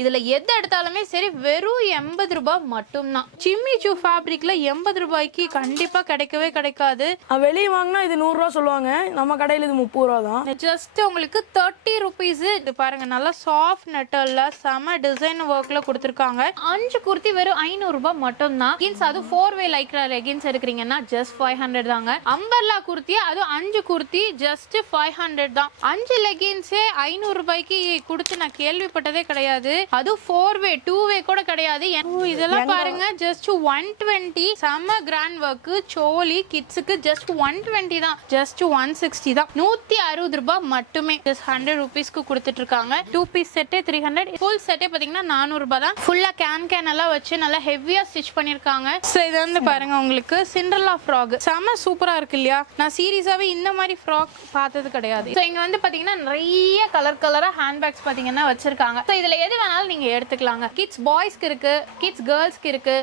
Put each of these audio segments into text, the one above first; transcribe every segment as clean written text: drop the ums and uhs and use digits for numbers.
இதுல எது எடுத்தாலுமே சரி வெறும் 80 ரூபாய் மட்டும்தான். ஜிம்மி சூ ஃபேப்ரிக்ல 80 ரூபாய்க்கு கண்டிப்பா கிடைக்கவே கிடைக்காது. வெளியே வாங்கினா இது 100 ரூபா சொல்லுவாங்க, நம்ம கடையில் இது 30 ரூபா தான். ஜஸ்ட் உங்களுக்கு 30 ருபீஸ். இது பாருங்க நல்லா சாஃப்ட் மெட்டல்ல செம டிசைன் ஒர்க்ல கொடுத்துருக்காங்க. 5 குர்த்தி வெறும் 500 ரூபாய் மட்டும்தான். லெகின்ஸ் அது 4-வே லைக்ரா லெகின்ஸ் எடுக்கிறீங்கன்னா ஜஸ்ட் 500 தாங்க. அம்பர்லா குர்த்தி அது 5 குர்த்தி ஜஸ்ட் 500 தான். 5 லெகின்ஸே 500 ரூபாய்க்கு கொடுத்து நான் கேள்விப்பட்டதே கிடையாது. அது 4-வே 2-வே கூட கிடையாது. இதெல்லாம் பாருங்க ஜஸ்ட் 120. செம கிராண்ட் ஒர்க். சோலி கிட்ஸுக்கு ஜஸ்ட் 120 தான். ஜஸ்ட் 160 தான். 160 ரூபாய் மட்டுமே. ஜஸ்ட் 100 ருபீஸ்க்கு கொடுத்துட்டு இருக்காங்க. 2 பீஸ் செட்டே 300. ஃபுல் செட்டே பாத்தீங்கன்னா 400 ரூபாய் தான். ஃபுல்லா கேன் எல்லாம் வச்சு நல்லா ஹெவியா ஸ்டிச் பண்ணிருக்காங்க. சோ இது வந்து பாருங்க உங்களுக்கு சிண்டர்லா ஃப்ராக் செம சூப்பரா இருக்கு இல்லையா? நான் சீரியஸாவே இந்த மாதிரி ஃப்ராக் பார்த்தது கிடையாது. சோ இங்க வந்து பாத்தீங்கன்னா நிறைய கலரா ஹேண்ட்பேக்ஸ் பாத்தீங்கன்னா வச்சிருக்காங்க. சோ இதுல எது வேணாலும் நீங்க எடுத்துக்கலாங்க. கிட்ஸ் பாய்ஸ்க்கு இருக்கு, கிட்ஸ் கேர்ள்ஸ்க்கு இருக்கு,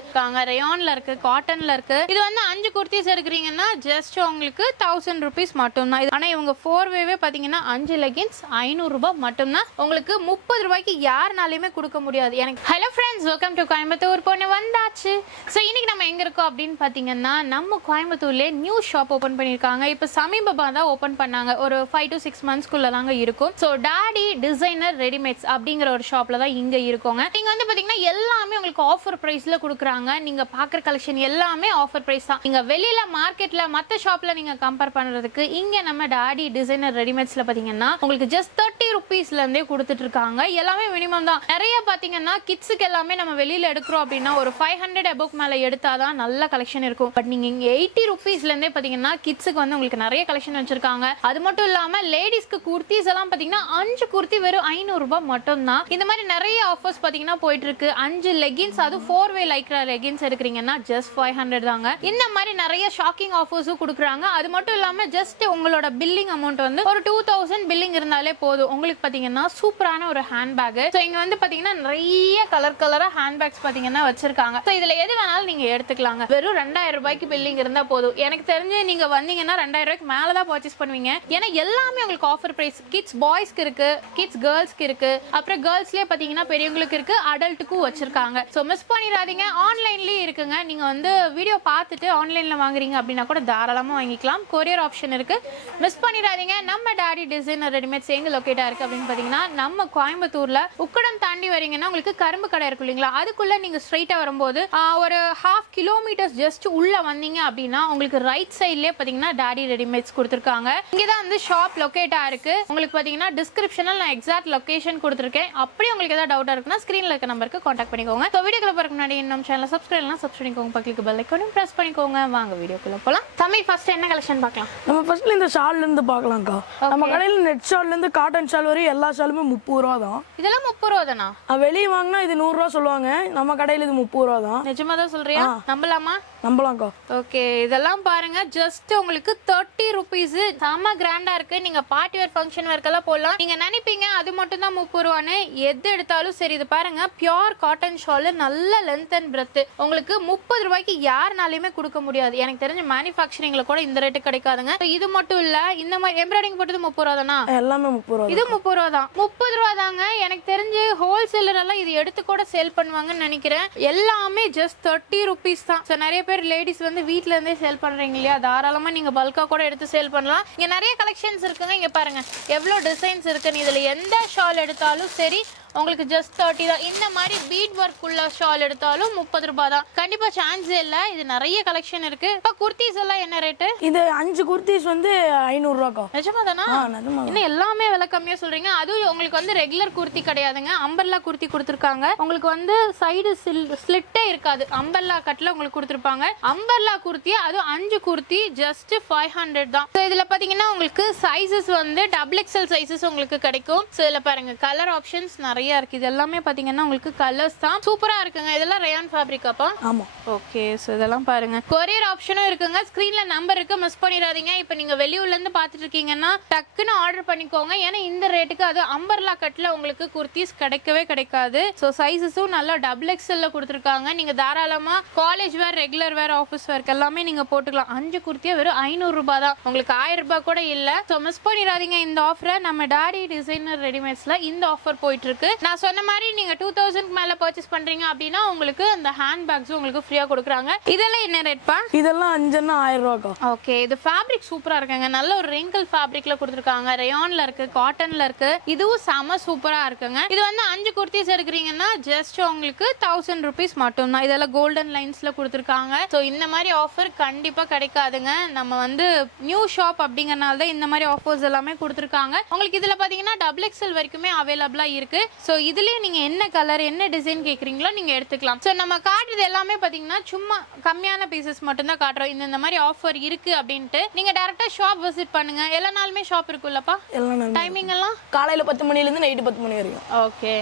ரயான்ல இருக்கு, காட்டன்ல இருக்கு. இது வந்து 5 குர்த்திஸ் எடுக்கிறீங்கன்னா ஜஸ்ட் உங்களுக்கு 1000 ருபீஸ் மட்டும் தான். ஆனா இவங்க 4-வே பாத்தீங்கன்னா 5 லெகின்ஸ் 500 ரூபாய் மட்டும் தான். உங்களுக்கு 30 ரூபாய்க்கு யாருனாலுமே கொடுக்க முடியாது. எனக்கு hello friends, welcome to Coimbatore. பொண்ணு வந்தாச்சு. ஸோ இன்னைக்கு நம்ம எங்க இருக்கோம் அப்படின்னு பாத்தீங்கன்னா நம்ம கோயம்புத்தூர்ல நியூ ஷாப் ஓபன் பண்ணிருக்காங்க. இப்போ சமீபமா தான் ஓபன் பண்ணாங்க. ஒரு 5 to 6 monthsக்குள்ள தாங்க இருக்கும். ஸோ டாடி டிசைனர் ரெடிமேட்ஸ் அப்படிங்கிற ஒரு ஷாப்ல தான் இங்க இருக்கோங்க. நீங்க வந்து பாத்தீங்கன்னா எல்லாமே உங்களுக்கு ஆஃபர் பிரைஸ்ல கொடுக்குறாங்க. நீங்க பாக்குற கலெக்ஷன் எல்லாமே ஆஃபர் பிரைஸ் தான். நீங்க வெளியில மார்க்கெட்ல மத்த ஷாப்ல நீங்க கம்பேர் பண்றதுக்கு இங்க நம்ம டாடி டிசைனர் ரெடிமேட்ஸ்ல பாத்தீங்கன்னா உங்களுக்கு ஜஸ்ட் 30 ருபீஸ்ல இருந்தே கொடுத்துட்டு இருக்காங்க. எல்லாமே மினிமம் தான். நிறைய பாத்தீங்கன்னா கிட்ஸுக்கு எல்லாமே நம்ம வெளியில எடுக்கிறோம் அப்படின்னா ஒரு 500 above மேல எடுத்தாதான் நல்ல கலெக்ஷன் இருக்கும். பட் நீங்க இங்க 80 ருபீஸ்ல இருந்தே பாத்தீங்கன்னா கிட்ஸுக்கு வந்து உங்களுக்கு நிறைய கலெக்ஷன் வச்சிருக்காங்க. அது மட்டும் இல்லாம லேடிஸ்க்கு குர்த்திஸ் எல்லாம் பாத்தீங்கன்னா 5 குர்த்தி வெறும் 500 ரூபாய் மட்டும் தான். இந்த மாதிரி நிறைய ஆஃபர்ஸ் பாத்தீங்கன்னா போயிட்டு இருக்கு. 5 லெகின்ஸ் அது 4-வே லைக்ரா லெகின்ஸ் எடுக்கிறீங்கன்னா ஜஸ்ட் 500 தாங்க. இந்த மாதிரி நிறைய ஷாக்கிங் ஆஃபர்ஸும் கொடுக்குறாங்க. அது மட்டும் இல்லாம ஜஸ்ட் உங்களோட பில்லிங் அமௌண்ட் வந்து ஒரு 2000 பில்லிங் இருந்தாலே போதும். உங்களுக்கு பாத்தீங்கன்னா சூப்பரான ஒரு ஹேண்ட் பேக். சோ இங்க வந்து பாத்தீங்கன்னா நிறைய கலரா ஹேண்ட் பேக்ஸ் பாத்தீங்கன்னா வச்சிருக்காங்க. சோ இதுல எது வேணாலும் நீங்க எடுத்துக்கலாங்க. வெறும் 2000 ரூபாய்க்கு பில்லிங் இருந்தா போதும். எனக்கு தெரிஞ்சு நீங்க வந்தீங்கன்னா 2000 ரூபாய்க்கு மேல தான் பர்ச்சேஸ் பண்ணுவீங்க. ஏன்னா எல்லாமே உங்களுக்கு ஆஃபர் பிரைஸ். கிட்ஸ் பாய்ஸ்க்கு இருக்கு, கிட்ஸ் கேர்ள்ஸ்க்கு இருக்கு, அப்புறம் கேர்ள்ஸ்லயே பாத்தீங்கன்னா பெரியவங்களுக்கு இருக்கு, அடல்ட்டுக்கும் வச்சிருக்காங்க. சோ மிஸ் பண்ணிடாதீங்க. ஆன்லைன்லயே இருக்குங்க. நீங்க வந்து வீடியோ பார்த்துட்டு ஆன்லைன்ல வாங்குறீங்க அப்படின்னா கூட தாராளமா வாங்கிக்கலாம். கொரியர் ஆப்ஷன் இருக்கு. மிஸ் பண்ணிடாதீங்க. நம்ம டாடி டிசைனர் ரெடிமேட்ஸ் எங்க லொகேட்டா இருக்கு அப்படின்னு பாத்தீங்கன்னா நம்ம கோயம்புத்தூர்ல உக்கடம் தாண்டி வரீங்கன்னா உங்களுக்கு கரும்பு கடை இருக்கு இல்லைங்களா? அதுக்குள்ள நீங்க ஸ்ட்ரைட்டா வரும்போது ஒரு 1/2 கிலோமீட்டர்ஸ் ஜஸ்ட் உள்ள வந்தீங்க அப்படின்னா உங்களுக்கு ரைட் சைட்லயே பாத்தீங்கன்னா டாடி ரெடிமேட்ஸ் கொடுத்துருக்காங்க. இங்கதான் வந்து ஷாப் லொகேட்டா இருக்கு. உங்களுக்கு பாத்தீங்கன்னா டிஸ்கிரிப்ஷன்ல நான் எக்ஸாக்ட் லொகேஷன் கொடுத்துருக்கேன். அப்படி உங்களுக்கு ஏதாவது டவுட்டா இருக்குன்னா ஸ்கிரீன்ல இருக்க நம்பருக்கு கான்டாக்ட் பண்ணிக்கோங்க. ஸோ வீடியோக்குள்ள போறதுக்கு முன்னாடி நம்ம சேனலை சப்ஸ்கிரைப் பண்ணிக்கோங்க. பக்கத்துக்கு பெல் ஐகானையும் பிரஸ் பண்ணிக்கோங்க. வாங்க வீடியோக்குள்ள போலாம். தமிழ் ஃபர்ஸ்ட் என்ன கலெக்ஷன் பார்க்கலாம்? நம்ம ஃபர்ஸ்ட்ல இந்த ஷால்ல இருந்து பார்க்கலாம்க்கா. நம்ம கடையில் நெட் ஷால்ல இருந்து காட்டன் ஷால் வரையும் எல்லா ஷாலுமே 30 ரூபா தான். இதெல்லாம் 30 ரூபா தானா? வெளியே வாங்கினா இது 100 ரூபா சொல்லுவாங்க, நம்ம கடையில் இது 30 ரூபா தான். நிஜமா தான் சொல்றியா? நம்பலாமா? நம்பலாம்க்கா. ஓகே, இதெல்லாம் பாருங்க ஜஸ்ட் உங்களுக்கு 30 ருபீஸ். செம கிராண்டா இருக்கு. நீங்க பார்ட்டி வேர் ஃபங்க்ஷன் வேர்க்கெல்லாம் போடலாம். நீங்க நினைப்பீங்க அது மட்டும் தான் 30 ரூபான்னு. எது எடுத்தாலும் சரி. இது பாருங்க பியூர் காட்டன் ஷால், நல்ல லென்த் அண்ட் பிரெத். உங்களுக்கு 30 ரூபாய்க்கு யாருனாலுமே கொடுக்க முடியாது. எனக்கு தெரிஞ்ச மேனுஃபேக்சரிங்ல கூட இந்த ரேட்டு கிடைக்காதுங்க. இது மட்டும் இல்ல, இந்த மாதிரி எம்ப்ராய்டிங் போட்டது 30 ரூபா தானா? எல்லாமே 30 ரூபா. இது 30 ரூபா தான். 30 ரூபா தாங்க. எனக்கு தெரிஞ்சு ஹோல்சேலர் எல்லாம் இது எடுத்து கூட சேல் பண்ணுவாங்கன்னு நினைக்கிறேன். எல்லாமே ஜஸ்ட் 30 ருபீஸ் தான். ஸோ நிறைய பேர் லேடிஸ் வந்து வீட்ல இருந்தே சேல் பண்றீங்க இல்லையா? தாராளமா நீங்க பல்கா கூட எடுத்து சேல் பண்ணலாம். இங்க நிறைய கலெக்ஷன்ஸ் இருக்குங்க. இங்க பாருங்க எவ்வளவு டிசைன்ஸ் இருக்குன்னு. இதுல எந்த ஷால் எடுத்தாலும் சரி உங்களுக்கு ஜஸ்ட் 30 தான். இந்த மாதிரி பீட் ஒர்க் உள்ள ஷால் எடுத்தாலும் 30 ரூபாய் தான். கண்டிப்பா சான்ஸே இல்ல. இது நிறைய கலெக்ஷன் இருக்கு. இப்ப குர்த்திஸ் எல்லாம் என்ன ரேட்? இது 5 குர்த்திஸ் வந்து 500 ரூபாய்க்கா. நிஜமா தானா? இன்னும் எல்லாமே விலை கம்மியா சொல்றீங்க. அதுவும் உங்களுக்கு வந்து ரெகுலர் குர்த்தி கிடையாதுங்க. அம்பர்லா குர்த்தி கொடுத்துருக்காங்க. உங்களுக்கு வந்து சைடு ஸ்லிட்டே இருக்காது. அம்பர்லா கட்ல உங்களுக்கு கொடுத்துருப்பாங்க. அம்பர்லா குர்த்தி அது 5 குர்த்தி ஜஸ்ட் 500 தான். ஸோ இதுல பாத்தீங்கன்னா உங்களுக்கு சைசஸ் வந்து XXL சைசஸ் உங்களுக்கு கிடைக்கும். ஸோ இதுல பாருங்க கலர் ஆப்ஷன்ஸ் நிறைய இருக்கு. இது எல்லாமே பாத்தீங்கன்னா உங்களுக்கு கலர்ஸ் தான். சூப்பரா இருக்குங்க. இதெல்லாம் ரயான் ஃபேப்ரிக்காப்பா? ஆமா. ஓகே, சோ இதெல்லாம் பாருங்க. கொரியர் ஆப்ஷனும் இருக்குங்க. ஸ்கிரீன்ல நம்பர் இருக்கு, மிஸ் பண்ணிடாதீங்க. இப்போ நீங்க வெளியூர்ல இருந்து பாத்துட்டு இருக்கீங்கன்னா டக்குன்னு ஆர்டர் பண்ணிக்கோங்க. ஏன்னா இந்த ரேட்டுக்கு அது அம்பர்லா கட்ல உங்களுக்கு குர்த்திஸ் கிடைக்கவே கிடைக்காது. சோ சைஸஸும் நல்லா XXL கொடுத்துருக்காங்க. நீங்க தாராளமா college wear, regular wear, office வேர்க்கு எல்லாமே நீங்க போட்டுக்கலாம். 5 குர்த்தியா வெறும் 500 ரூபாய் தான். உங்களுக்கு 1000 ரூபாய் கூட இல்ல. சோ மிஸ் பண்ணிடாதீங்க இந்த ஆஃபரை. நம்ம டாடி டிசைனர் ரெடிமேட்ஸ்ல இந்த ஆஃபர் போயிட்டு இருக்கு. நான் சொன்ன மாதிரி நீங்க 2000 மேல பர்ச்சேஸ் பண்றீங்க அப்படின்னா உங்களுக்கு அந்த ஹேண்ட் பேக்ஸும் உங்களுக்கு ஃப்ரீயா கொடுக்குறாங்க. இதெல்லாம் என்ன ரேட்பா? இதெல்லாம் 5ன்னா 1000 ரூபாக்கா. ஓகே, இது ஃபேப்ரிக் சூப்பரா இருக்குங்க. நல்ல ஒரு wrinkle ஃபேப்ரிக்ல கொடுத்துருக்காங்க. ரயான்ல இருக்கு, காட்டன்ல இருக்கு. இதுவும் செம சூப்பரா இருக்குங்க. இது வந்து 5 குர்த்திஸ் எடுக்கிறீங்கன்னா ஜஸ்ட் உங்களுக்கு 1000 rupees மட்டும் தான். இதெல்லாம் கோல்டன் லைன்ஸ்ல கொடுத்துருக்காங்க. ஸோ இந்த மாதிரி ஆஃபர் கண்டிப்பா கிடைக்காதுங்க. நம்ம வந்து நியூ ஷாப் அப்படிங்கறனால தான் இந்த மாதிரி ஆஃபர்ஸ் எல்லாமே கொடுத்துருக்காங்க. உங்களுக்கு இதுல பாத்தீங்கன்னா XXL வரைக்குமே அவைலபிளா இருக்கு. ஸோ இதுலயே நீங்க என்ன கலர் என்ன டிசைன் கேக்குறீங்களோ நீங்க எடுத்துக்கலாம். ஸோ நம்ம காட்டுறது எல்லாமே பாத்தீங்கன்னா சும்மா கம்மியான பீசஸ் மட்டும் தான் காட்டுறோம். இந்த மாதிரி ஆஃபர் இருக்கு அப்படின்ட்டு நீங்க டைரக்டா ஷாப் விசிட் பண்ணுங்க. எல்லா நாளுமே ஷாப் இருக்குல்லப்பா? டைமிங் எல்லாம் காலையில 10 மணிலேருந்து நைட்டு 10 மணி வரைக்கும். ஓகே,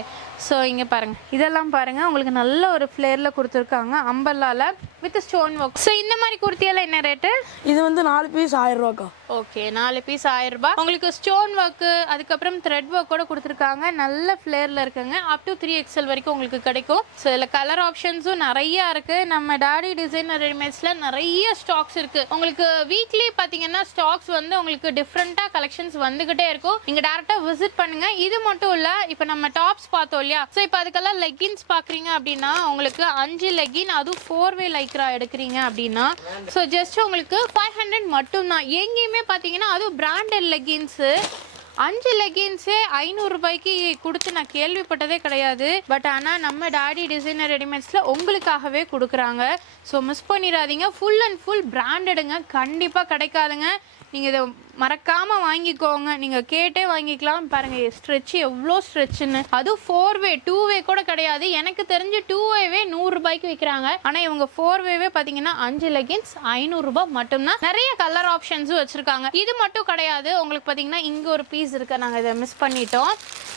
ஸோ இங்கே பாருங்க, இதெல்லாம் பாருங்க உங்களுக்கு நல்ல ஒரு ஃப்ளேரில் கொடுத்துருக்காங்க அம்பர்லால வித் ஸ்டோன் ஒர்க். ஸோ இந்த மாதிரி குர்த்தியெல்லாம் என்ன ரேட்டு? இது வந்து 4 பீஸ் 1000 ரூபாக்கா. ஓகே, 4 பீஸ் 1000 ரூபாய். உங்களுக்கு ஸ்டோன் ஒர்க்கு அதுக்கப்புறம் த்ரெட் ஒர்க்கோட கொடுத்துருக்காங்க. நல்ல ஃப்ளேரில் இருக்குங்க. அப் டு 3XL வரைக்கும் உங்களுக்கு கிடைக்கும். ஸோ இதில் கலர் ஆப்ஷன்ஸும் நிறைய இருக்கு. நம்ம டாடி டிசைனர் ரெடிமேட்ஸில் நிறைய ஸ்டாக்ஸ் இருக்கு. உங்களுக்கு வீக்லி பார்த்தீங்கன்னா ஸ்டாக்ஸ் வந்து உங்களுக்கு டிஃப்ரெண்ட்டாக கலெக்ஷன்ஸ் வந்துகிட்டே இருக்கும். நீங்கள் டேரெக்டாக விசிட் பண்ணுங்க. இது மட்டும் இல்லை, இப்போ நம்ம டாப்ஸ் பார்த்தோம் இல்லையா? ஸோ இப்போ அதுக்கெல்லாம் லெக்கின்ஸ் பார்க்குறீங்க அப்படின்னா உங்களுக்கு 5 லெக்கின், அதுவும் 4-வே லைக்ரா எடுக்கிறீங்க அப்படின்னா ஸோ ஜஸ்ட் உங்களுக்கு 500 மட்டும்தான். எங்கேயுமே பார்த்தீங்கன்னா அதுவும் பிராண்டட் லெக்கின்ஸு 5 லெகின்ஸே 500 ரூபாய்க்கு கொடுத்து நான் கேள்விப்பட்டதே கிடையாது. பட் ஆனால் நம்ம டாடி டிசைனர் ரெடிமேட்ஸில் உங்களுக்காகவே கொடுக்குறாங்க. ஸோ மிஸ் பண்ணிடாதீங்க. ஃபுல் அண்ட் ஃபுல் பிராண்டடுங்க, கண்டிப்பாக கிடைக்காதுங்க. நீங்கள் இதை மறக்காமல் வாங்கிக்கோங்க. நீங்கள் கேட்டே வாங்கிக்கலாம். பாருங்கள் ஸ்ட்ரெச் எவ்வளோ ஸ்ட்ரெச்சுன்னு. அதுவும் 4-வே 2-வே கூட கிடையாது. எனக்கு தெரிஞ்சு 2-வே 100 ரூபாய்க்கு விற்கிறாங்க. ஆனால் இவங்க 4-வே பார்த்தீங்கன்னா 5 லெகின்ஸ் 500 ரூபாய் மட்டும்தான். நிறைய கலர் ஆப்ஷன்ஸும் வச்சுருக்காங்க. இது மட்டும் கிடையாது. உங்களுக்கு பார்த்தீங்கன்னா இங்கே ஒரு பீஸ் இருக்கு, நாங்கள் இதை மிஸ் பண்ணிட்டோம்.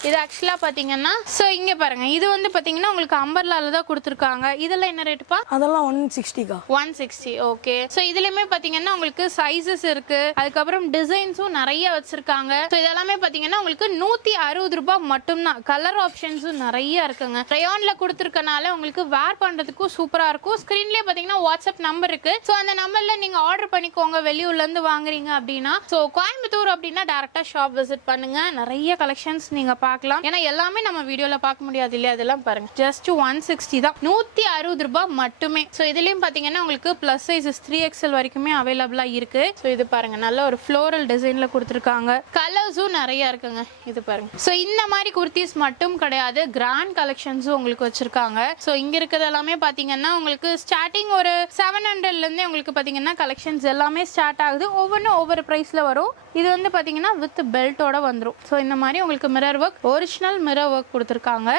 இது ஆக்சுவலாக பார்த்தீங்கன்னா ஸோ இங்கே பாருங்கள், இது வந்து பார்த்தீங்கன்னா உங்களுக்கு அம்பர்லால தான் கொடுத்துருக்காங்க. இதெல்லாம் என்ன ரேட்டுப்பா? அதெல்லாம் 160கா. 160. ஓகே, ஸோ இதுலையுமே பார்த்தீங்கன்னா உங்களுக்கு சைஸஸ் இருக்கு. அதுக்கப்புறம் டிசைன்ஸும் நிறைய வச்சிருக்காங்க. ஸோ இதெல்லாமே பார்த்தீங்கன்னா உங்களுக்கு 160 ரூபாய் மட்டும்தான். கலர் ஆப்ஷன்ஸும் நிறைய இருக்குங்க. ரயான்ல கொடுத்துருக்கனால உங்களுக்கு வேர் பண்ணுறதுக்கும் சூப்பராக இருக்கும். ஸ்க்ரீன்லேயே பார்த்தீங்கன்னா வாட்ஸ்அப் நம்பர் இருக்கு. ஸோ அந்த நம்பரில் நீங்கள் ஆர்டர் பண்ணிக்கோங்க. வெளியூர்லேருந்து வாங்குறீங்க அப்படின்னா. ஸோ கோயம்புத்தூர் அப்படின்னா டேரெக்டாக ஷாப் விசிட் பண்ணுங்க. நிறைய கலெக்ஷன்ஸ் நீங்கள் பார்க்கலாம். ஏன்னா எல்லாமே நம்ம வீடியோவில் பார்க்க முடியாது இல்லையா? அதெல்லாம் பாருங்க, ஜஸ்ட் 160 தான். 160 ரூபாய் மட்டுமே. ஸோ இதுலேயும் பார்த்தீங்கன்னா உங்களுக்கு ப்ளஸ் சைஸஸ் 3XL வரைக்குமே அவைலபிளாக இருக்கு. ஸோ இது பாருங்க, நல்ல ஒரு ஃப்ளோரல் டிசைன்ல கொடுத்துருக்காங்க. கலர்ஸும் நிறைய இருக்குங்க. இது பாருங்க. ஸோ இந்த மாதிரி குர்த்திஸ் மட்டும் கிடையாது, கிராண்ட் கலெக்ஷன்ஸும் உங்களுக்கு வச்சிருக்காங்க. ஸோ இங்க இருக்கிறது எல்லாமே பாத்தீங்கன்னா உங்களுக்கு ஸ்டார்டிங் ஒரு 700ல இருந்தே உங்களுக்கு பாத்தீங்கன்னா கலெக்ஷன்ஸ் எல்லாமே ஸ்டார்ட் ஆகுது. ஒவ்வொன்றும் ஒவ்வொரு பிரைஸ்ல வரும். இது வந்து பாத்தீங்கன்னா வித் பெல்ட்டோட வந்துடும். ஸோ இந்த மாதிரி உங்களுக்கு mirror work, original mirror work கொடுத்துருக்காங்க.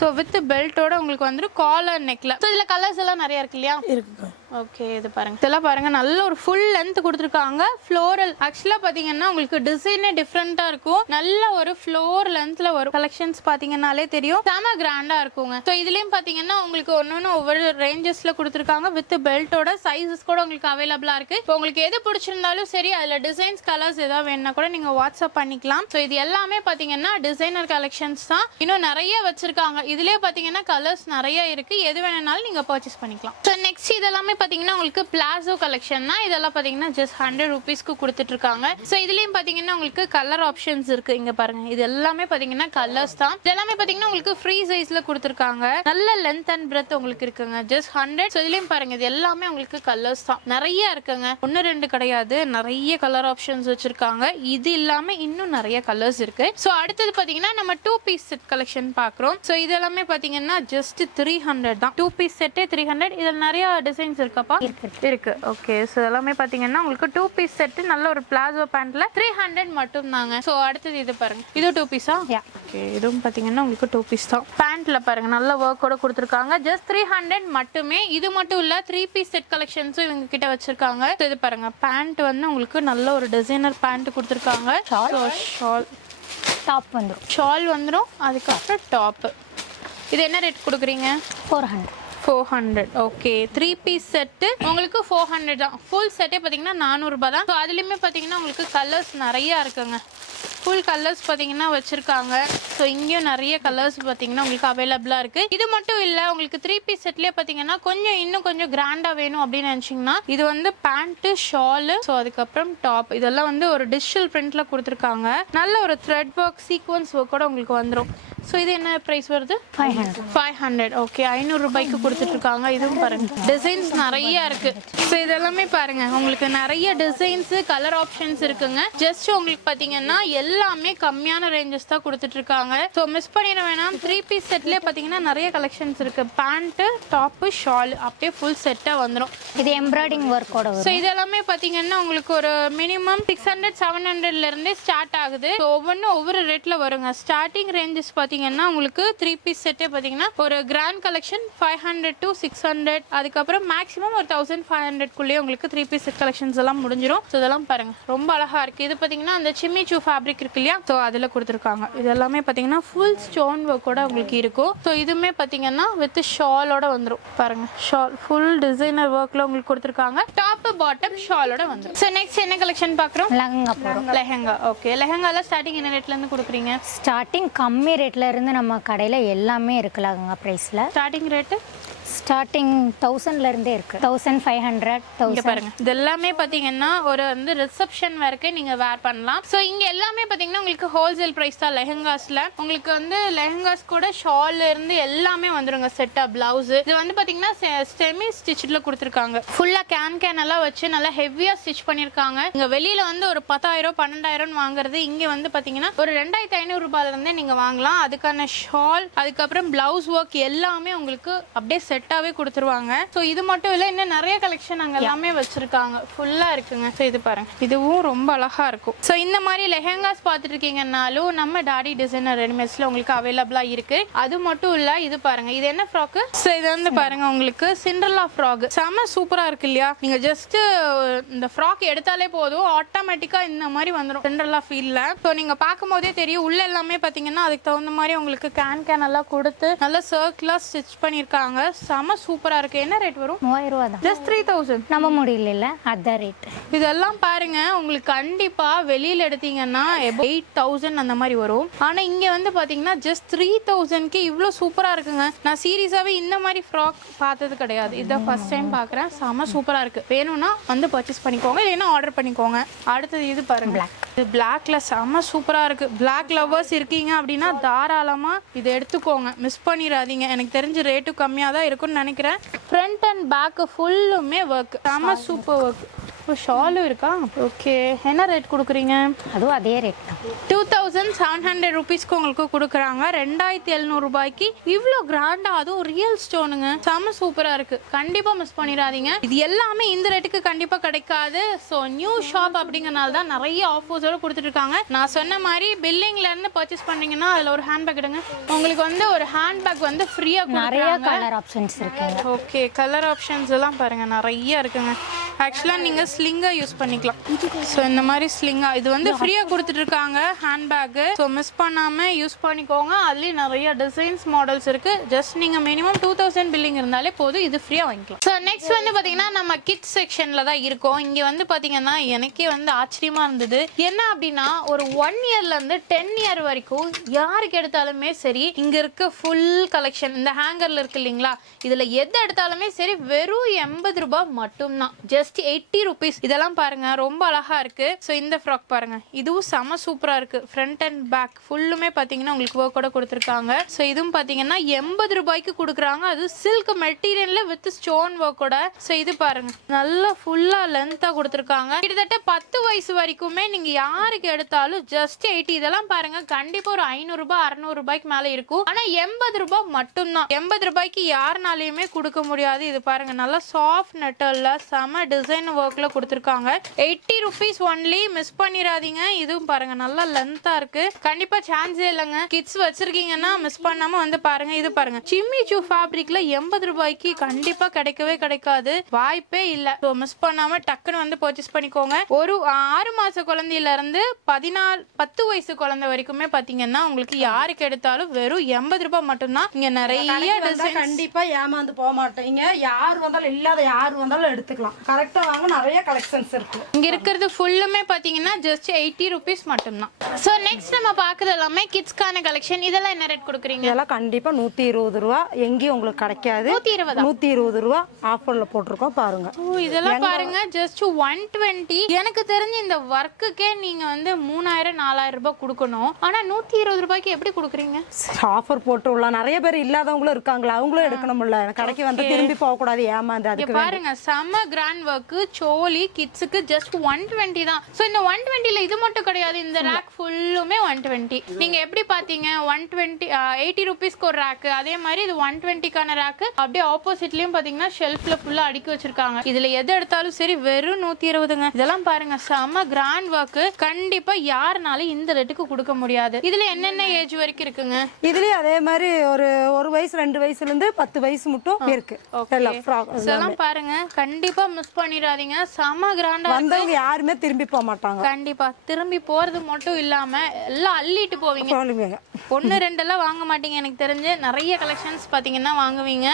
ஸோ வித் பெல்ட்டோட உங்களுக்கு வந்துடும். காலர் நெக்ல. ஸோ இதுல கலர்ஸ் எல்லாம் நிறைய இருக்கு இல்லையா? இருக்கு. ஓகே, இது பாருங்க, இதெல்லாம் பாருங்க, நல்ல ஒரு ஃபுல் லென்த் கொடுத்துருக்காங்க. ஃப்ளோரல் ஆக்சுவலா பாத்தீங்கன்னா உங்களுக்கு டிசைனே டிஃப்ரெண்டா இருக்கும். நல்ல ஒரு ஃப்ளோர் லென்த்ல வரும். கலெக்ஷன்ஸ் பாத்தீங்கன்னாலே தெரியும், செம கிராண்டா இருக்குங்க. ஸோ இதுலயும் பாத்தீங்கன்னா உங்களுக்கு ஒன்னொன்னு ஒவ்வொரு ரேஞ்சஸ்ல கொடுத்துருக்காங்க. வித் பெல்ட்டோட சைஸஸ் கூட உங்களுக்கு அவைலபிளா இருக்கு. இப்போ உங்களுக்கு எது பிடிச்சிருந்தாலும் சரி, அதுல டிசைன்ஸ் கலர்ஸ் ஏதாவது வேணும்னா கூட நீங்க வாட்ஸ்அப் பண்ணிக்கலாம். ஸோ இது எல்லாமே பாத்தீங்கன்னா டிசைனர் கலெக்ஷன்ஸ் தான். இன்னும் நிறைய வச்சிருக்காங்க. இதுலயே பாத்தீங்கன்னா கலர்ஸ் நிறைய இருக்கு. எது வேணும்னாலும் நீங்க பர்ச்சேஸ் பண்ணிக்கலாம். ஸோ நெக்ஸ்ட் இதெல்லாமே பாத்தீங்கன்னா உங்களுக்கு பிளாசோ கலெக்ஷன் தான். இதெல்லாம் பாத்தீங்கன்னா ஜஸ்ட் 100 ரூபீஸ்க்கு கொடுத்துட்டு இருக்காங்க. ஸோ இதுலயும் பாத்தீங்கன்னா உங்களுக்கு கலர் ஆப்ஷன்ஸ் இருக்கு. இங்க பாருங்க, இது எல்லாமே பாத்தீங்கன்னா கலர்ஸ் தான். இது எல்லாமே பாத்தீங்கன்னா உங்களுக்கு ஃப்ரீ சைஸ்ல கொடுத்துருக்காங்க. நல்ல லென்த் அண்ட் பிரெத் உங்களுக்கு இருக்குங்க. ஜஸ்ட் 100. ஸோ இதுலயும் பாருங்க, இது எல்லாமே உங்களுக்கு கலர்ஸ் தான். நிறைய இருக்குங்க, 1-2 கிடையாது. நிறைய கலர் ஆப்ஷன்ஸ் வச்சிருக்காங்க. இது இல்லாம இன்னும் நிறைய கலர்ஸ் இருக்கு. ஸோ அடுத்தது பாத்தீங்கன்னா நம்ம 2 பீஸ் செட் கலெக்ஷன் பாக்குறோம். ஸோ இது எல்லாமே பாத்தீங்கன்னா ஜஸ்ட் 300 தான். 2 பீஸ் செட்டே 300. இதுல நிறைய டிசைன்ஸ் இருக்கப்பா? இருக்கு. ஓகே, ஸோ எல்லாமே பாத்தீங்கன்னா உங்களுக்கு 2 பீஸ் செட் நல்ல ஒரு பிளாசோ பேண்ட்ல 300 மட்டும் தாங்க. ஸோ அடுத்தது இது பாருங்க, இது 2 பீஸா? ஓகே, இதுவும் பாத்தீங்கன்னா உங்களுக்கு 2 பீஸ் தான். பேண்ட்ல பாருங்க, நல்ல ஒர்க்கோட கொடுத்துருக்காங்க. ஜஸ்ட் 300 மட்டுமே. இது மட்டும் இல்ல, 3 பீஸ் செட் கலெக்ஷன்ஸும் இவங்க கிட்ட வச்சிருக்காங்க. இது பாருங்க, பேண்ட் வந்து உங்களுக்கு நல்ல ஒரு டிசைனர் பேண்ட் கொடுத்துருக்காங்க. ஷால் டாப் வந்துடும். ஷால் வந்துடும். அதுக்கப்புறம் டாப். இது என்ன ரேட் கொடுக்குறீங்க? 400. ஓகே, 3 பீஸ் செட்டு உங்களுக்கு 400 தான். ஃபுல் செட்டே பார்த்தீங்கன்னா 400 ரூபாய் தான். ஸோ அதுலேயுமே பார்த்தீங்கன்னா உங்களுக்கு கலர்ஸ் நிறையா இருக்குங்க. ஃபுல் கலர்ஸ் பார்த்தீங்கன்னா வச்சுருக்காங்க. ஸோ இங்கேயும் நிறைய கலர்ஸ் பார்த்தீங்கன்னா உங்களுக்கு அவைலபிளாக இருக்குது. இது மட்டும் இல்லை, உங்களுக்கு 3 பீஸ் செட்லேயே பார்த்தீங்கன்னா இன்னும் கொஞ்சம் கிராண்டாக வேணும் அப்படின்னு நினச்சிங்கன்னா இது வந்து பேண்ட்டு, ஷாலு, ஸோ அதுக்கப்புறம் டாப், இதெல்லாம் வந்து ஒரு டிஜிட்டல் பிரிண்ட்டில் கொடுத்துருக்காங்க. நல்ல ஒரு த்ரெட் ஒர்க், சீக்வன்ஸ் ஒர்க்கோட உங்களுக்கு வந்துடும். ஸோ இது என்ன ப்ரைஸ் வருது? 500. ஓகே, 500 ரூபாய்க்கு கொடுத்துட்டு இருக்காங்க. இதுவும் பாருங்க, டிசைன்ஸ் நிறைய இருக்கு. ஸோ இதெல்லாமே பாருங்க, உங்களுக்கு நிறைய டிசைன்ஸ், கலர் ஆப்ஷன்ஸ் இருக்குங்க. ஜஸ்ட் உங்களுக்கு பாத்தீங்கன்னா எல்லாமே கம்மியான ரேஞ்சஸ் தான் கொடுத்துட்டு இருக்காங்க. ஸோ மிஸ் பண்ணிட வேணாம். 3 பீஸ் செட்லேயே பாத்தீங்கன்னா நிறைய கலெக்ஷன்ஸ் இருக்கு. பேண்ட், டாப், ஷால் அப்படியே ஃபுல் செட்டா வந்துடும். இது எம்ப்ராய்டிங் ஒர்க்கோட வரும். ஸோ இதெல்லாமே பாத்தீங்கன்னா உங்களுக்கு ஒரு மினிமம் 600-700ல இருந்தே ஸ்டார்ட் ஆகுது. ஒவ்வொன்றும் ஒவ்வொரு ரேட்ல வருங்க. ஸ்டார்டிங் ரேஞ்சஸ் பாத்தீங்கன்னா உங்களுக்கு 3 பீஸ் செட்டே பாத்தீங்கன்னா ஒரு கிராண்ட் கலெக்ஷன் 500 to 600, அதுக்கப்புறம் மேக்ஸிமம் ஒரு 1500 உங்களுக்கு 3 பீஸ் செட் கலெக்ஷன்ஸ் எல்லாம் முடிஞ்சிடும். ஸோ இதெல்லாம் பாருங்க, ரொம்ப அழகா இருக்கு. இது பாத்தீங்கன்னா அந்த சிம்மி சூ ஃபேப்ரிக் இருக்கு இல்லையா, ஸோ அதுல கொடுத்துருக்காங்க. இது எல்லாமே பாத்தீங்கன்னா ஃபுல் ஸ்டோன் ஒர்க்கோட உங்களுக்கு இருக்கும். ஸோ இதுவுமே பாத்தீங்கன்னா வித் ஷாலோட வந்துடும். பாருங்க, ஷால் ஃபுல் டிசைனர் ஒர்க்ல உங்களுக்கு கொடுத்துருக்காங்க. டாப் பாட்டம் ஷாலோட வந்துடும். ஸோ நெக்ஸ்ட் என்ன கலெக்ஷன் பாக்குறோம்? லெஹங்கா போறோம். லெஹங்கா. ஓகே, லெஹங்கால ஸ்டார்டிங் என்ன ரேட்ல இருந்து கொடுக்குறீங்க? ஸ்டார்டிங் கம்மி ரேட்ல இருந்து நம்ம கடையில எல்லாமே இருக்கு லெஹங்கா பிரைஸ்ல. ஸ்டார்டிங் ரேட்டு ஸ்டார்டிங் 1000ல இருந்தே இருக்கு. 1500, இங்க 1000. பாருங்க, இது எல்லாமே பாத்தீங்கன்னா ஒரு வந்து ரிசப்ஷன் வரைக்கு நீங்க வேர் பண்ணலாம். சோ இங்க எல்லாமே பாத்தீங்கன்னா உங்களுக்கு ஹோல்சேல் பிரைஸ் தான். லெஹங்காஸ்ல உங்களுக்கு வந்து லெஹங்காஸ் கூட ஷால்ல இருந்து எல்லாமே வந்துருங்க. செட்டா பிளவுஸ் இது வந்து பாத்தீங்கன்னா செமி ஸ்டிச்ல கொடுத்துருக்காங்க. ஃபுல்லா கேன் எல்லாம் வச்சு நல்லா ஹெவியா ஸ்டிச் பண்ணிருக்காங்க. இங்க வெளியில வந்து ஒரு 10,000 12,000 வாங்குறது, இங்க வந்து பாத்தீங்கன்னா ஒரு 2500 ரூபாயில இருந்தே நீங்க வாங்கலாம். அதுக்கான ஷால், அதுக்கப்புறம் பிளவுஸ் ஒர்க் எல்லாமே உங்களுக்கு அப்படியே செட்டாவே கொடுத்துருவாங்க. ஸோ இது மட்டும் இல்லை, இன்னும் நிறைய கலெக்ஷன் அங்கே எல்லாமே வச்சிருக்காங்க. ஃபுல்லாக இருக்குங்க. ஸோ இது பாருங்க, இதுவும் ரொம்ப அழகா இருக்கும். ஸோ இந்த மாதிரி லெஹங்காஸ் பார்த்துட்டு இருக்கீங்கன்னாலும் நம்ம டாடி டிசைனர் ரெடிமேட்ஸ்ல உங்களுக்கு அவைலபிளா இருக்கு. அது மட்டும் இல்லை, இது பாருங்க, இது என்ன ஃப்ராக்கு? ஸோ இது வந்து பாருங்க உங்களுக்கு சிண்ட்ரெல்லா ஃப்ராக். செம சூப்பரா இருக்கு இல்லையா? நீங்க ஜஸ்ட் இந்த ஃப்ராக் எடுத்தாலே போதும், ஆட்டோமேட்டிக்கா இந்த மாதிரி வந்துடும் சிண்ட்ரெல்லா ஃபீல்ல. ஸோ நீங்க பார்க்கும் போதே தெரியும், உள்ள எல்லாமே பாத்தீங்கன்னா அதுக்கு தகுந்த மாதிரி உங்களுக்கு கேன் எல்லாம் கொடுத்து நல்லா சர்க்கிளா ஸ்டிச் பண்ணிருக்காங்க. செம சூப்பரா இருக்கு. என்ன ரேட் வரும்? 3000 ரூபா தான். ஜஸ்ட் 3000. நம்ம முடியல அதான் ரேட். இதெல்லாம் பாருங்க, உங்களுக்கு கண்டிப்பா வெளியில எடுத்தீங்கன்னா 8000 அந்த மாதிரி வரும். ஆனா இங்க வந்து பாத்தீங்கன்னா ஜஸ்ட் 3000க்கு இவ்வளவு சூப்பரா இருக்குங்க. நான் சீரியஸாவே இந்த மாதிரி ஃப்ராக் பார்த்தது கிடையாது. இதான் ஃபர்ஸ்ட் டைம் பாக்குறேன். செம சூப்பரா இருக்கு. வேணும்னா வந்து பர்ச்சேஸ் பண்ணிக்கோங்க, இல்லைன்னா ஆர்டர் பண்ணிக்கோங்க. அடுத்தது இது பாருங்க, இது பிளாக்ல செம சூப்பரா இருக்கு. பிளாக் லவர்ஸ் இருக்கீங்க அப்படின்னா தாராளமா இதை எடுத்துக்கோங்க, மிஸ் பண்ணிடாதீங்க. எனக்கு தெரிஞ்ச ரேட்டு கம்மியா தான் இருக்கும்னு நினைக்கிறேன். ஃப்ரண்ட் அண்ட் பேக் ஃபுல்லுமே ஒர்க், செம சூப்பர் ஒர்க். ஷாலும் இருக்கா? ஓகே, என்ன ரேட் கொடுக்குறீங்க? அதுவும் அதே ரேட் தான். 2700 ருபீஸ்க்கு உங்களுக்கு கொடுக்குறாங்க. 2700 ரூபாய்க்கு இவ்வளோ கிராண்டா, அதுவும் ரியல் ஸ்டோனுங்க. செம சூப்பரா இருக்கு. கண்டிப்பா மிஸ் பண்ணிடாதீங்க. இது எல்லாமே இந்த ரேட்டுக்கு கண்டிப்பா கிடைக்காது. ஸோ நியூ ஷாப் அப்படிங்கறனால தான் நிறைய ஆஃபர்ஸோட கொடுத்துட்டு இருக்காங்க. நான் சொன்ன மாதிரி பில்லிங்ல இருந்து பர்ச்சேஸ் பண்ணீங்கன்னா அதுல ஒரு ஹேண்ட்பேக் எடுங்க, உங்களுக்கு வந்து ஒரு ஹேண்ட்பேக் வந்து ஃப்ரீயா நிறைய கலர் ஆப்ஷன்ஸ் இருக்குங்க. ஓகே, கலர் ஆப்ஷன்ஸ் எல்லாம் பாருங்க நிறைய இருக்குங்க. ஆக்சுவலா நீங்க ஸ்லிங்கா யூஸ் பண்ணிக்கலாம். ஸோ இந்த மாதிரி ஸ்லிங்கா இது வந்து ஃப்ரீயா கொடுத்துட்டு இருக்காங்க ஹேண்ட்பேக். ஸோ மிஸ் பண்ணாம யூஸ் பண்ணிக்கோங்க. அதுலயும் நிறைய டிசைன்ஸ் மாடல்ஸ் இருக்கு. ஜஸ்ட் நீங்க மினிமம் 2000 பில்லிங் இருந்தாலே போதும், இது ஃப்ரீயா வாங்கிக்கலாம். ஸோ நெக்ஸ்ட் வந்து பாத்தீங்கன்னா நம்ம கிட்ஸ் செக்ஷன்ல தான் இருக்கோம். இங்க வந்து பாத்தீங்கன்னா எனக்கே வந்து ஆச்சரியமா இருந்தது. என்ன அப்படின்னா ஒரு 1 இயர்ல இருந்து 10 இயர் வரைக்கும் யாருக்கு எடுத்தாலுமே சரி, இங்க இருக்க ஃபுல் கலெக்ஷன் இந்த ஹேங்கர்ல இருக்கு இல்லைங்களா, இதுல எது எடுத்தாலுமே சரி வெறும் 80 ரூபாய் மட்டும்தான். Just 80 rupees. இதெல்லாம் பாருங்க, ரொம்ப அழகா இருக்கு. ஸோ இந்த ஃப்ராக் பாருங்க, இதுவும் செம சூப்பரா இருக்கு. ஃப்ரண்ட் அண்ட் பேக் ஃபுல்லுமே பாத்தீங்கன்னா உங்களுக்கு ஒர்க்கோட கொடுத்துருக்காங்க. ஸோ இதுவும் பாத்தீங்கன்னா 80 ரூபாய்க்கு கொடுக்குறாங்க. அது சில்க் மெட்டீரியல்ல வித் ஸ்டோன் ஒர்க்கோட. ஸோ இது பாருங்க, நல்லா ஃபுல்லா லென்த்தா கொடுத்துருக்காங்க. கிட்டத்தட்ட 10 வயசு வரைக்குமே நீங்க யாருக்கு எடுத்தாலும் ஜஸ்ட் 80. இதெல்லாம் பாருங்க, கண்டிப்பா ஒரு 500 ரூபாய் 600 ரூபாய்க்கு மேல இருக்கும். ஆனா 80 ரூபாய் மட்டும்தான். 80 ரூபாய்க்கு யாருனாலையுமே கொடுக்க முடியாது. இது பாருங்க, நல்லா சாஃப்ட் நெட்டல்ல செம டிசைன் ஒர்க்ல கொடுத்துருக்காங்க. 80 ருபீஸ் ஒன்லி. மிஸ் பண்ணிடாதீங்க. இதுவும் பாருங்க நல்லா லென்த்தா இருக்கு. கண்டிப்பா சான்ஸே இல்லைங்க. கிட்ஸ் வச்சிருக்கீங்கன்னா மிஸ் பண்ணாம வந்து பாருங்க. இது பாருங்க, சிம்மி சூ ஃபேப்ரிக்ல 80 ரூபாய்க்கு கண்டிப்பா கிடைக்கவே கிடைக்காது, வாய்ப்பே இல்ல. ஸோ மிஸ் பண்ணாம டக்குன்னு வந்து பர்ச்சேஸ் பண்ணிக்கோங்க. ஒரு 6 மாச குழந்தையில இருந்து 10 வயசு குழந்தை வரைக்குமே பாத்தீங்கன்னா உங்களுக்கு யாருக்கு எடுத்தாலும் வெறும் 80 ரூபாய் மட்டும்தான். இங்க நிறைய டிசைன். கண்டிப்பா ஏமாந்து போக மாட்டீங்க. யார் வந்தாலும் இல்லாத யார் வந்தாலும் எடுத்துக்கலாம். கரெக்டா வாங்க, நிறைய கலெக்ஷன்ஸ் இருக்கு. இங்க இருக்கிறது ஃபுல்லுமே பாத்தீங்கன்னா ஜஸ்ட் 80 ருபீஸ் மட்டும்தான். சோ நெக்ஸ்ட் நம்ம பாக்குறது எல்லாமே கிட்ஸ்க்கான கலெக்ஷன். இதெல்லாம் என்ன ரேட் கொடுக்குறீங்க? இதெல்லாம் கண்டிப்பா 120 ரூபா, எங்கேயும் உங்களுக்கு கிடைக்காது. 120 ரூபா ஆஃபர்ல போட்டிருக்கோம் பாருங்க. ஓ இதெல்லாம் பாருங்க ஜஸ்ட் 120. எனக்கு தெரிஞ்சு இந்த ஒர்க்குக்கே நீங்க வந்து 3000-4000 ரூபாய் கொடுக்கணும். ஆனா 120 ரூபாய்க்கு எப்படி கொடுக்குறீங்க? ஆஃபர் போட்டுள்ள நிறைய பேர் இல்லாதவங்களும் இருக்காங்களா, அவங்களும் எடுக்கணும்ல. கடைக்கு வந்து திரும்பி போக கூடாது ஏமாந்து. அதுக்கு பாருங்க செம்ம கிராண்ட் ஒர்க் சோலி கிட்ஸுக்கு ஜஸ்ட் 120 தான். சோ இந்த 120ல இது மட்டும் கிடையாது, இந்த ரேக் ஃபுல்லுமே 120. நீங்க எப்படி பாத்தீங்க 120 80 ருபீஸ்க்கு ஒரு ரேக், அதே மாதிரி இது 120க்கான ரேக். அப்படியே ஆப்போசிட்லயும் பாத்தீங்கன்னா ஷெல்ஃப்ல ஃபுல்லா அடுக்கி வச்சிருக்காங்க. இதுல எது எடுத்தாலும் சரி வெறும் 120ங்க. இதெல்லாம் பாருங்க செம்ம கிராண்ட் ஒர்க். கண்டிப்பா யாருனாலும் இந்த ரேட்டுக்கு கொடுக்க முடியாது. இதுல என்னென்ன ஏஜ் வரைக்கும் இருக்குங்க? இதுலயே அதே மாதிரி ஒரு வயசு 2 வயசுல இருந்து 10 வயசு மட்டும் இருக்கு. இதெல்லாம் பாருங்க கண்டிப்பா மிஸ் பண்ணிடாதீங்க. செம்ம கிராண்டா வந்தவங்க யாருமே திரும்பி போக மாட்டாங்க. கண்டிப்பா திரும்பி போறது மட்டும் இல்லாம எல்லாம் அள்ளிட்டு போவீங்க. 1-2 எல்லாம் வாங்க மாட்டீங்க. எனக்கு தெரிஞ்சு நிறைய கலெக்ஷன்ஸ் பாத்தீங்கன்னா வாங்குவீங்க.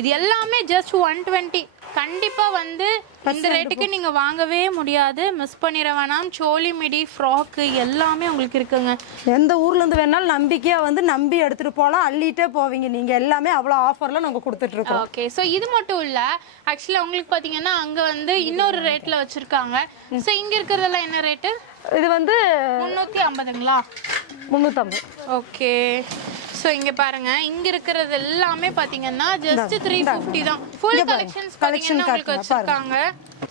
இது எல்லாமே ஜஸ்ட் 120. கண்டிப்பா வந்து இந்த ரேட்டுக்கு நீங்க வாங்கவே முடியாது. மிஸ் பண்ணிட வேணாம். சோலி மிடி ஃப்ராக் எல்லாமே உங்களுக்கு இருக்குங்க. எந்த ஊர்ல இருந்து வேணாலும் நம்பிக்கையா வந்து நம்பி எடுத்துட்டு போலாம், அள்ளிட்டே போவீங்க நீங்க. எல்லாமே அவ்வளவு ஆஃபர்ல நாங்க கொடுத்துட்டு இருக்கோம். ஓகே சோ இது மட்டும் இல்ல, ஆக்சுவலா உங்களுக்கு பாத்தீங்கன்னா அங்க வந்து இன்னொரு ரேட்ல வச்சிருக்காங்க. சோ இங்க இருக்கிறதெல்லாம் என்ன ரேட்டு? இது வந்து 350ங்களா? 350. ஓகே சோ இங்க பாருங்க இங்க இருக்கிறது எல்லாமே பாத்தீங்கன்னா ஜஸ்ட் 350 தான். ஃபுல் கலெக்ஷன்ஸ் பாத்தீங்கன்னா உங்களுக்கு வச்சிருக்காங்க.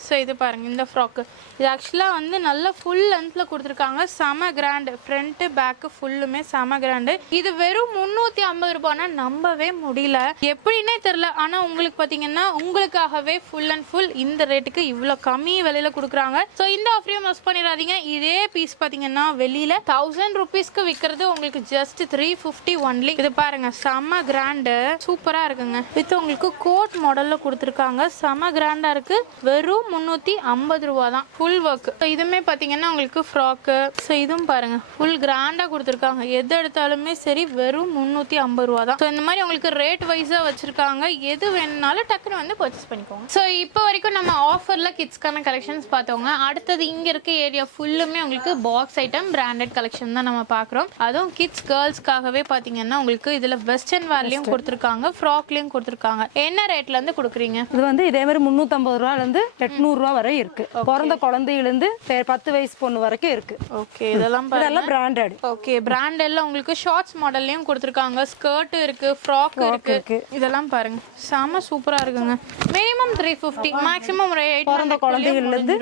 சோ இது பாருங்க இந்த ஃப்ராக். இது ஆக்சுவலா வந்து நல்ல ஃபுல் லென்த்ல கொடுத்துருக்காங்க. செம கிராண்ட். ஃப்ரண்ட் பேக் ஃபுல்லுமே செம கிராண்ட். இது வெறும் 350 ரூபாய்னா நம்பவே முடியல, எப்படின்னே தெரியல. ஆனா உங்களுக்கு பாத்தீங்கன்னா உங்களுக்காகவே ஃபுல் அண்ட் ஃபுல் இந்த ரேட்டுக்கு இவ்வளவு கம்மி விலையில கொடுக்குறாங்க. சோ இந்த ஆஃபரையும் மிஸ் பண்ணிடாதீங்க. இதே பீஸ் பாத்தீங்கன்னா வெளியில 1000 ருபீஸ்க்கு விற்கிறது உங்களுக்கு ஜஸ்ட் 350 ஒன்லி. இது பாருங்க செம கிராண்ட், சூப்பரா இருக்குங்க. வித் உங்களுக்கு கோட் மாடல்ல கொடுத்துருக்காங்க. செம கிராண்டா இருக்கு. வெறும் 350 ரூபா தான். Full work. இதுமே பாத்தீங்கன்னா உங்களுக்கு ஃப்ராக். ஸோ இதுவும் பாருங்க ஃபுல் கிராண்டா கொடுத்துருக்காங்க. எது எடுத்தாலுமே சரி வெறும் 350 ரூபா தான். ஸோ இந்த மாதிரி உங்களுக்கு ரேட் வைஸா வச்சிருக்காங்க. எது வேணும்னாலும் டக்குன்னு வந்து பர்ச்சேஸ் பண்ணிக்கோங்க. ஸோ இப்போ வரைக்கும் நம்ம ஆஃபர்ல கிட்ஸ்க்கான கலெக்ஷன்ஸ் பார்த்தோங்க. அடுத்தது இங்க இருக்க ஏரியா ஃபுல்லுமே உங்களுக்கு பாக்ஸ் ஐட்டம் பிராண்டட் கலெக்ஷன் தான் நம்ம பார்க்குறோம். அதுவும் கிட்ஸ் கேர்ள்ஸ்க்காகவே பார்த்தீங்கன்னா உங்களுக்கு இதுல வெஸ்டர்ன் வேர்லயும் கொடுத்துருக்காங்க, ஃப்ராக்லயும் கொடுத்துருக்காங்க. என்ன ரேட்ல இருந்து கொடுக்குறீங்க? இது வந்து இதே மாதிரி 350 ரூபாயில இருந்து 800 ரூபா வரை இருக்கு. பிறந்த குழந்தையில இருந்து 10 வயசு பொண்ணு வரைக்கும் இருக்கு. ஓகே இதெல்லாம் பிராண்டட். ஓகே பிராண்ட் எல்லாம் உங்களுக்கு ஷார்ட்ஸ் மாடல்லயும் கொடுத்துருக்காங்க. ஸ்கர்ட் இருக்கு, ஃப்ராக் இருக்கு. இதெல்லாம் பாருங்க செம சூப்பரா இருக்குங்க. மினிமம் 350, மேக்ஸிமம் 800 பிறந்த குழந்தையில இருந்து.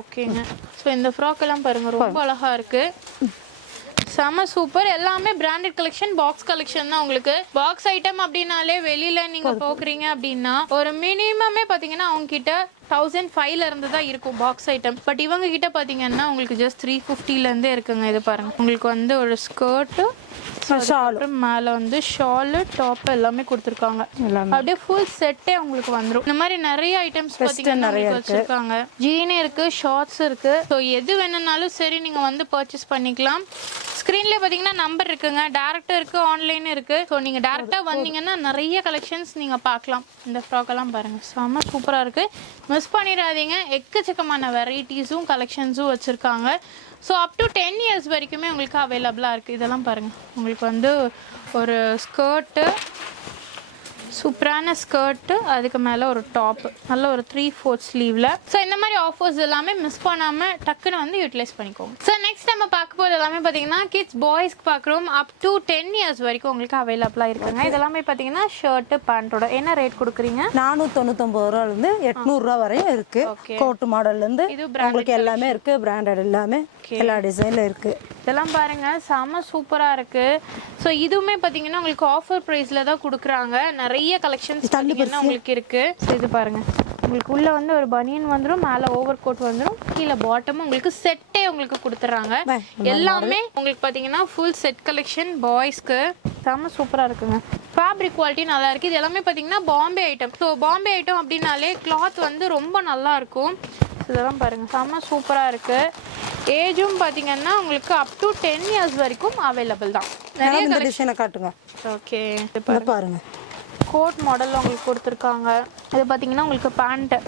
ஓகேங்க. ஸோ இந்த ஃப்ராக் எல்லாம் பாருங்க ரொம்ப அழகா இருக்கு. செம சூப்பர். எல்லாமே பிராண்டட் கலெக்ஷன், பாக்ஸ் கலெக்ஷன் தான். உங்களுக்கு பாக்ஸ் ஐட்டம் அப்படின்னாலே வெளியில நீங்க போக்குறீங்க அப்படின்னா ஒரு மினிமமே பாத்தீங்கன்னா அவங்க கிட்ட 1005ல இருந்து தான் இருக்கும் பாக்ஸ் ஐட்டம். பட் இவங்க கிட்ட பாத்தீங்கன்னா உங்களுக்கு ஜஸ்ட் 350ல இருந்தே இருக்குங்க. இது பாருங்க உங்களுக்கு வந்து ஒரு ஸ்கர்ட், மேல வந்து ஷால், டாப் எல்லாமே கொடுத்துருக்காங்க. அப்படியே ஃபுல் செட்டே உங்களுக்கு வந்துடும். இந்த மாதிரி நிறைய ஐட்டம்ஸ் பாத்தீங்கன்னா வச்சிருக்காங்க. ஜீன் இருக்கு, ஷார்ட்ஸ் இருக்கு. ஸோ எது வேணும்னாலும் சரி நீங்க வந்து பர்ச்சேஸ் பண்ணிக்கலாம். ஸ்க்ரீன்லேயே பார்த்தீங்கன்னா நம்பர் இருக்குங்க. டேரெக்டாக இருக்குது, ஆன்லைன் இருக்குது. ஸோ நீங்கள் டேரெக்டாக வந்தீங்கன்னா நிறைய கலெக்ஷன்ஸ் நீங்கள் பார்க்கலாம். இந்த ஃப்ராக்கெல்லாம் பாருங்கள் செம்ம சூப்பராக இருக்குது. மிஸ் பண்ணிடாதீங்க. எக்கச்சக்கமான வெரைட்டிஸும் கலெக்ஷன்ஸும் வச்சுருக்காங்க. ஸோ அப் டு 10 இயர்ஸ் வரைக்குமே உங்களுக்கு அவைலபிளாக இருக்குது. இதெல்லாம் பாருங்கள் உங்களுக்கு வந்து ஒரு ஸ்கர்ட்டு, சூப்பரான ஸ்கர்ட்டு, அதுக்கு மேலே ஒரு டாப், நல்ல ஒரு 3/4 ஸ்லீவ்ல. ஸோ இந்த மாதிரி ஆஃபர்ஸ் எல்லாமே மிஸ் பண்ணாமல் டக்குன்னு வந்து யூட்டிலைஸ் பண்ணிக்கோங்க. ஸோ நெக்ஸ்ட் நம்ம பார்க்க போது எல்லாமே பார்த்தீங்கன்னா கிட்ஸ் பாய்ஸ்க்கு பார்க்குறோம். அப் டு 10 இயர்ஸ் வரைக்கும் உங்களுக்கு அவைலபிளாக இருக்குங்க. இதெல்லாமே பார்த்தீங்கன்னா ஷர்ட்டு பேண்ட்டோட என்ன ரேட் கொடுக்குறீங்க? 499 ரூபாயிலிருந்து 800 ரூபா வரையும் இருக்கு. கோட் மாடல்ல இருந்து உங்களுக்கு எல்லாமே இருக்கு. பிராண்டட் எல்லாமே எல்லா டிசைன்ல இருக்கு. இதெல்லாம் பாருங்க செம சூப்பரா இருக்கு. ஸோ இதுவுமே பார்த்தீங்கன்னா உங்களுக்கு ஆஃபர் ப்ரைஸ்ல தான் கொடுக்குறாங்க. நிறைய கலெக்ஷன்ஸ் பார்த்தீங்கன்னா உங்களுக்கு இருக்கு. இது பாருங்க உங்களுக்கு உள்ள வந்து ஒரு பனியன் வந்துடும், மேலே ஓவர் கோட் வந்துடும், கீழே பாட்டமும் உங்களுக்கு செட்டே உங்களுக்கு கொடுத்துட்றாங்க. எல்லாமே உங்களுக்கு பார்த்தீங்கன்னா ஃபுல் செட் கலெக்ஷன் பாய்ஸ்க்கு செம சூப்பராக இருக்குங்க. ஃபேப்ரிக் குவாலிட்டி நல்லா இருக்குது. இது எல்லாமே பார்த்தீங்கன்னா Bombay item. So Bombay item அப்படின்னாலே கிளாத் வந்து ரொம்ப நல்லா இருக்கும். இதெல்லாம் பாருங்கள் செம்ம சூப்பராக இருக்குது. ஏஜும் பார்த்தீங்கன்னா உங்களுக்கு அப் டு 10 இயர்ஸ் வரைக்கும் அவைலபிள் தான். நிறைய டிசைனை காட்டுங்க. ஓகே பாருங்க கோட் மாடலில் உங்களுக்கு கொடுத்துருக்காங்க. இது பார்த்தீங்கன்னா உங்களுக்கு பேண்ட்டு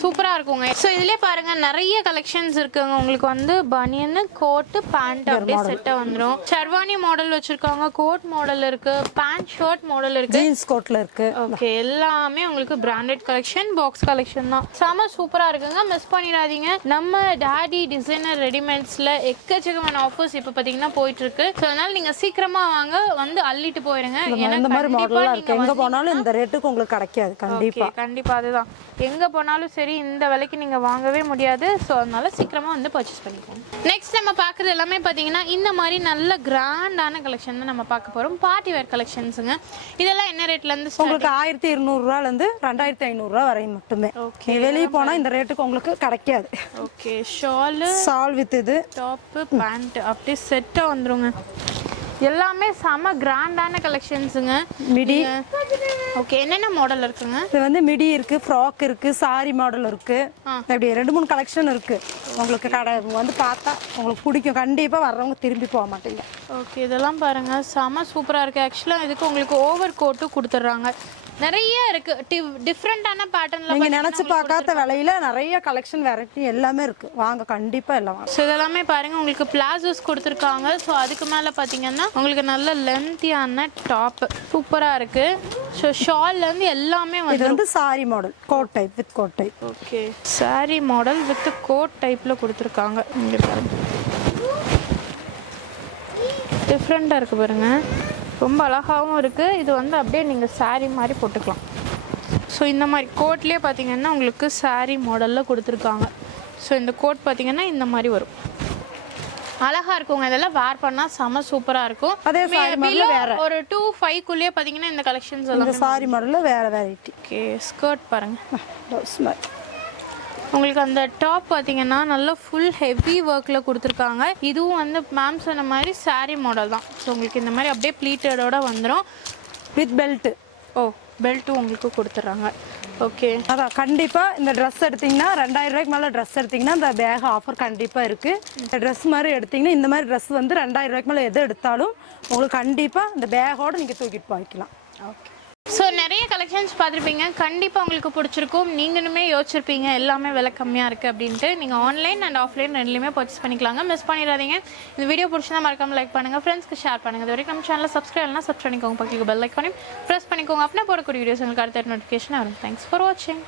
சூப்பராக இருக்குங்க. ஸோ இதுலேயே பாருங்க நிறைய கலெக்ஷன்ஸ் இருக்குங்க. உங்களுக்கு வந்து பனியன், கோட்டு, பேண்ட் அப்படியே செட்டாக வந்துடும். ஷெர்வானி மாடல் வச்சிருக்காங்க, கோட் மாடல் இருக்கு, பேண்ட் ஷர்ட் மாடல் இருக்கு, ஜீன்ஸ் கோட்ல இருக்கு. ஓகே, எல்லாமே உங்களுக்கு பிராண்டட் கலெக்ஷன், பாக்ஸ் கலெக்ஷன் தான். செம சூப்பராக இருக்குங்க. மிஸ் பண்ணிடாதீங்க. நம்ம டாடி டிசைனர் ரெடிமேட்ஸில் எக்கச்சக்கமான ஆஃபர்ஸ் இப்போ பார்த்தீங்கன்னா போயிட்டு இருக்கு. ஸோ அதனால நீங்கள் சீக்கிரமாக வாங்க, வந்து அள்ளிட்டு போயிருங்க. இந்த மாதிரி மாடல்லாம் இருக்கு. எங்க போனாலும் இந்த ரேட்டுக்கு உங்களுக்கு கிடைக்காது. கண்டிப்பா கண்டிப்பா அதுதான். எங்க போனாலும் சரி இந்த விலைக்கு நீங்க வாங்கவே முடியாது. ஸோ அதனால சீக்கிரமா வந்து பர்ச்சேஸ் பண்ணிக்கோங்க. நெக்ஸ்ட் நம்ம பார்க்குறது எல்லாமே பார்த்தீங்கன்னா இந்த மாதிரி நல்ல கிராண்டான கலெக்ஷன் தான் நம்ம பார்க்க போறோம். பார்ட்டி வேர் கலெக்ஷன்ஸுங்க. இதெல்லாம் என்ன ரேட்ல இருந்து உங்களுக்கு 1200 ரூபாயில இருந்து 2500 ரூபாய் வரையும் மட்டுமே. ஓகே, வெளியே போனா இந்த ரேட்டுக்கு உங்களுக்கு கிடைக்காது. ஓகே, ஷால் வித் இது டாப் பேண்ட் அப்படியே செட்டா வந்துருங்க. எல்லாமே செம கிராண்டான கலெக்ஷன்ஸுங்க. மிடி. ஓகே, என்னென்ன மாடல் இருக்குங்க? இது வந்து மிடி இருக்கு, ஃப்ராக் இருக்கு, சாரி மாடல் இருக்கு. இப்படி 2-3 கலெக்ஷன் இருக்கு. உங்களுக்கு கடை வந்து பார்த்தா உங்களுக்கு பிடிக்கும். கண்டிப்பா வர்றவங்க திரும்பி போக மாட்டீங்க. ஓகே, இதெல்லாம் பாருங்க செம சூப்பரா இருக்கு. ஆக்சுவலா இதுக்கு உங்களுக்கு ஓவர் கோட்டும் கொடுத்துட்றாங்க. நிறைய இருக்கு, டிஃப்ரெண்டான பேட்டர்ன்ல. நீங்க நினைச்சு பார்க்காத விலையில நிறைய கலெக்ஷன் வெரைட்டி எல்லாமே இருக்கு. வாங்க, கண்டிப்பா எல்லாம் வாங்க. ஸோ இதெல்லாமே பாருங்க உங்களுக்கு பிளாசோஸ் கொடுத்துருக்காங்க. ஸோ அதுக்கு மேல பாத்தீங்கன்னா உங்களுக்கு நல்ல லென்த்தியான டாப் சூப்பரா இருக்கு. ஸோ ஷால்ல இருந்து எல்லாமே இது வந்து sari model, coat type with coat type. Okay, sari model with coat டைப்ல கொடுத்துருக்காங்க. இங்க பாருங்க, டிஃப்ரெண்டா இருக்கு பாருங்க, ரொம்ப அழகாகவும் இருக்குது. இது வந்து அப்படியே நீங்கள் saree மாதிரி போட்டுக்கலாம். ஸோ இந்த மாதிரி கோட்லேயே பார்த்தீங்கன்னா உங்களுக்கு saree மாடலில் கொடுத்துருக்காங்க. ஸோ இந்த கோட் பார்த்தீங்கன்னா இந்த மாதிரி வரும், அழகாக இருக்குங்க. இதெல்லாம் வேர் பண்ணால் செம சூப்பராக இருக்கும். அதே சாரி மாடல்ல வேற ஒரு 2-5 பார்த்தீங்கன்னா இந்த கலெக்ஷன்ஸ் எல்லாம். இந்த சாரி மாடல்ல வேற வெரைட்டி. ஓகே, ஸ்கர்ட் பாருங்க. ப்ளவுஸ் மாதிரி உங்களுக்கு அந்த டாப் பார்த்தீங்கன்னா நல்லா ஃபுல் ஹெவி ஒர்க்கில் கொடுத்துருக்காங்க. இதுவும் வந்து மேம் சொன்ன மாதிரி saree மாடல் தான். ஸோ உங்களுக்கு இந்த மாதிரி அப்படியே ப்ளீட்டடோட வந்துடும் வித் பெல்ட். ஓ, பெல்ட்டும் உங்களுக்கு கொடுத்துட்றாங்க. ஓகே, அதான் கண்டிப்பாக இந்த ட்ரெஸ் எடுத்திங்கன்னா 2000 ரூபாய்க்கு மேலே ட்ரெஸ் எடுத்திங்கன்னா இந்த பேக் ஆஃபர் கண்டிப்பாக இருக்குது. இந்த ட்ரெஸ் மாதிரி எடுத்திங்கன்னா இந்த மாதிரி ட்ரெஸ் வந்து 2000 ரூபாய்க்கு மேலே எது எடுத்தாலும் உங்களுக்கு கண்டிப்பாக இந்த பேக்கோடு நீங்கள் தூக்கிட்டு போய்க்கலாம். ஓகே. ஸோ நிறைய கலெக்ஷன்ஸ் பார்த்துருப்பீங்க, கண்டிப்பாக உங்களுக்கு பிடிச்சிருக்கும். நீங்களுமே யோசிச்சிருப்பீங்க எல்லாமே விலை கம்மியாக இருக்குது அப்படின்ட்டு. நீங்கள் ஆன்லைன் அண்ட் ஆஃப்லைன் ரெண்டுலேயுமே பர்ச்சேஸ் பண்ணிக்கலாங்க. மிஸ் பண்ணிடாதீங்க. இந்த வீடியோ பிடிச்சா மறக்காம லைக் பண்ணுங்கள், ஃப்ரெண்ட்ஸ்க்கு ஷேர் பண்ணுங்கள். இது வரைக்கும் நம்ம சேனலில் சப்ஸ்கிரைப் சப்ஸ்கிரைப் பண்ணிக்கோங்க, பக்கத்துக்கு பெல் லைக் பண்ணி ப்ரெஸ் பண்ணிக்கோங்க. அப்படின்னா போடக்கூடிய வீடியோஸ் உங்களுக்கு அடுத்த நோட்டிஃபிகேஷன் வரும். தேங்க்ஸ் ஃபார் வாட்சிங்.